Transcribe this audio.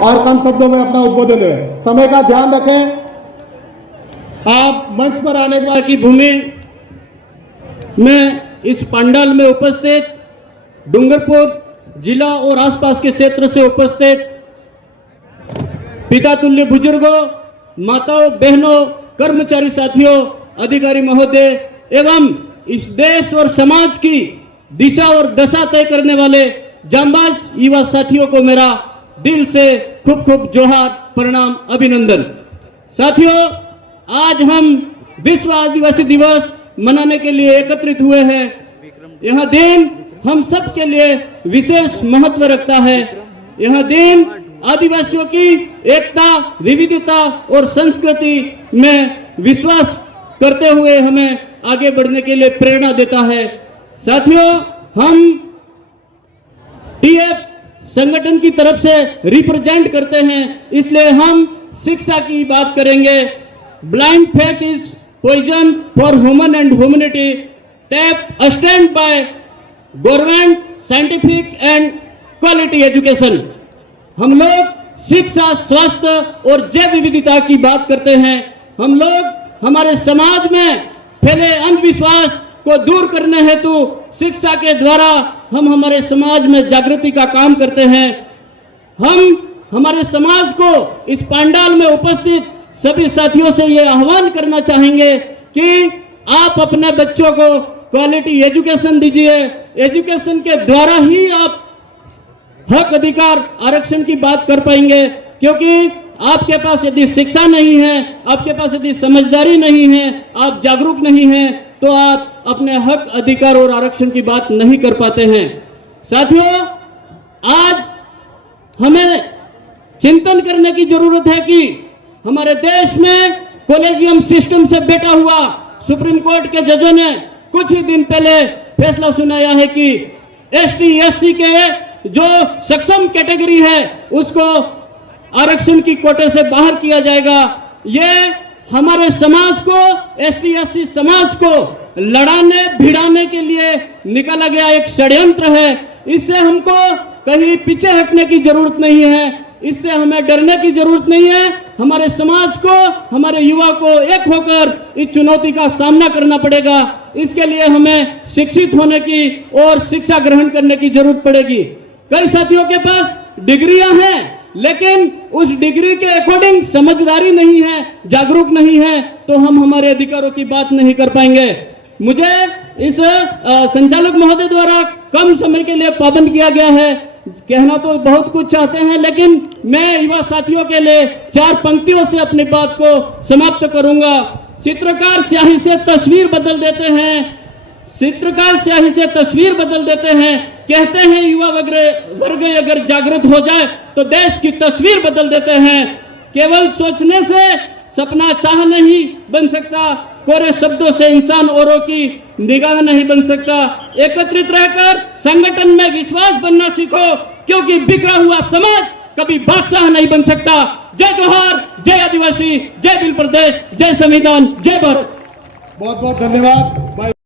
और कम शब्दों में अपना उद्बोधन दें। समय का ध्यान रखें। आप मंच पर आने के बाद की भूमि में इस पंडाल में उपस्थित डूंगरपुर जिला और आसपास के क्षेत्र से उपस्थित पिता तुल्य बुजुर्गों, माताओं, बहनों, कर्मचारी साथियों, अधिकारी महोदय एवं इस देश और समाज की दिशा और दशा तय करने वाले जांबाज युवा साथियों को मेरा दिल से खूब खूब जोहार, प्रणाम, अभिनंदन। साथियों, आज हम विश्व आदिवासी दिवस मनाने के लिए एकत्रित हुए हैं। यह दिन हम सब के लिए विशेष महत्व रखता है। यह दिन आदिवासियों की एकता, विविधता और संस्कृति में विश्वास करते हुए हमें आगे बढ़ने के लिए प्रेरणा देता है। साथियों, हम टीएफ संगठन की तरफ से रिप्रेजेंट करते हैं, इसलिए हम शिक्षा की बात करेंगे। Blind faith is poison for human and humanity. Take a stand by government, scientific and quality education. हम लोग शिक्षा, स्वास्थ्य और जैव विविधता की बात करते हैं। हम लोग हमारे समाज में फैले अंधविश्वास को दूर करने हेतु शिक्षा के द्वारा हम हमारे समाज में जागृति का काम करते हैं। हम हमारे समाज को इस पंडाल में उपस्थित सभी साथियों से ये आह्वान करना चाहेंगे कि आप अपने बच्चों को क्वालिटी एजुकेशन दीजिए। एजुकेशन के द्वारा ही आप हक, अधिकार, आरक्षण की बात कर पाएंगे, क्योंकि आपके पास यदि शिक्षा नहीं है, आपके पास यदि समझदारी नहीं है, आप जागरूक नहीं हैं, तो आप अपने हक, अधिकार और आरक्षण की बात नहीं कर पाते हैं। साथियों, आज हमें चिंतन करने की जरूरत है कि हमारे देश में कॉलेजियम सिस्टम से बैठा हुआ सुप्रीम कोर्ट के जजों ने कुछ ही दिन पहले फैसला सुनाया है कि एसटी, एससी के जो सक्षम कैटेगरी है उसको आरक्षण की कोटे से बाहर किया जाएगा। ये हमारे समाज को, एसटी एससी समाज को लड़ाने, भिड़ाने के लिए निकाला गया एक षड्यंत्र है। इससे हमको कहीं पीछे हटने की जरूरत नहीं है, इससे हमें डरने की जरूरत नहीं है। हमारे समाज को, हमारे युवा को एक होकर इस चुनौती का सामना करना पड़ेगा। इसके लिए हमें शिक्षित होने की और शिक्षा ग्रहण करने की जरूरत पड़ेगी। कई साथियों के पास डिग्रियां हैं, लेकिन उस डिग्री के अकॉर्डिंग समझदारी नहीं है, जागरूक नहीं है, तो हम हमारे अधिकारों की बात नहीं कर पाएंगे। मुझे इस संचालक महोदय द्वारा कम समय के लिए पाबंद किया गया है। कहना तो बहुत कुछ चाहते हैं, लेकिन मैं युवा साथियों के लिए 4 पंक्तियों से अपनी बात को समाप्त करूंगा। चित्रकार स्याही से तस्वीर बदल देते हैं, चित्रकार स्याही से तस्वीर बदल देते हैं। कहते हैं युवा वर्ग अगर जागृत हो जाए तो देश की तस्वीर बदल देते हैं। केवल सोचने से सपना चाह नहीं बन सकता, कोरे शब्दों से इंसान औरों की निगाह नहीं बन सकता। एकत्रित रहकर संगठन में विश्वास बनना सीखो, क्योंकि बिखरा हुआ समाज कभी बादशाह नहीं बन सकता। जय जोहार, जय आदिवासी, जय बिल प्रदेश, जय संविधान, जय भारत। बहुत बहुत धन्यवाद।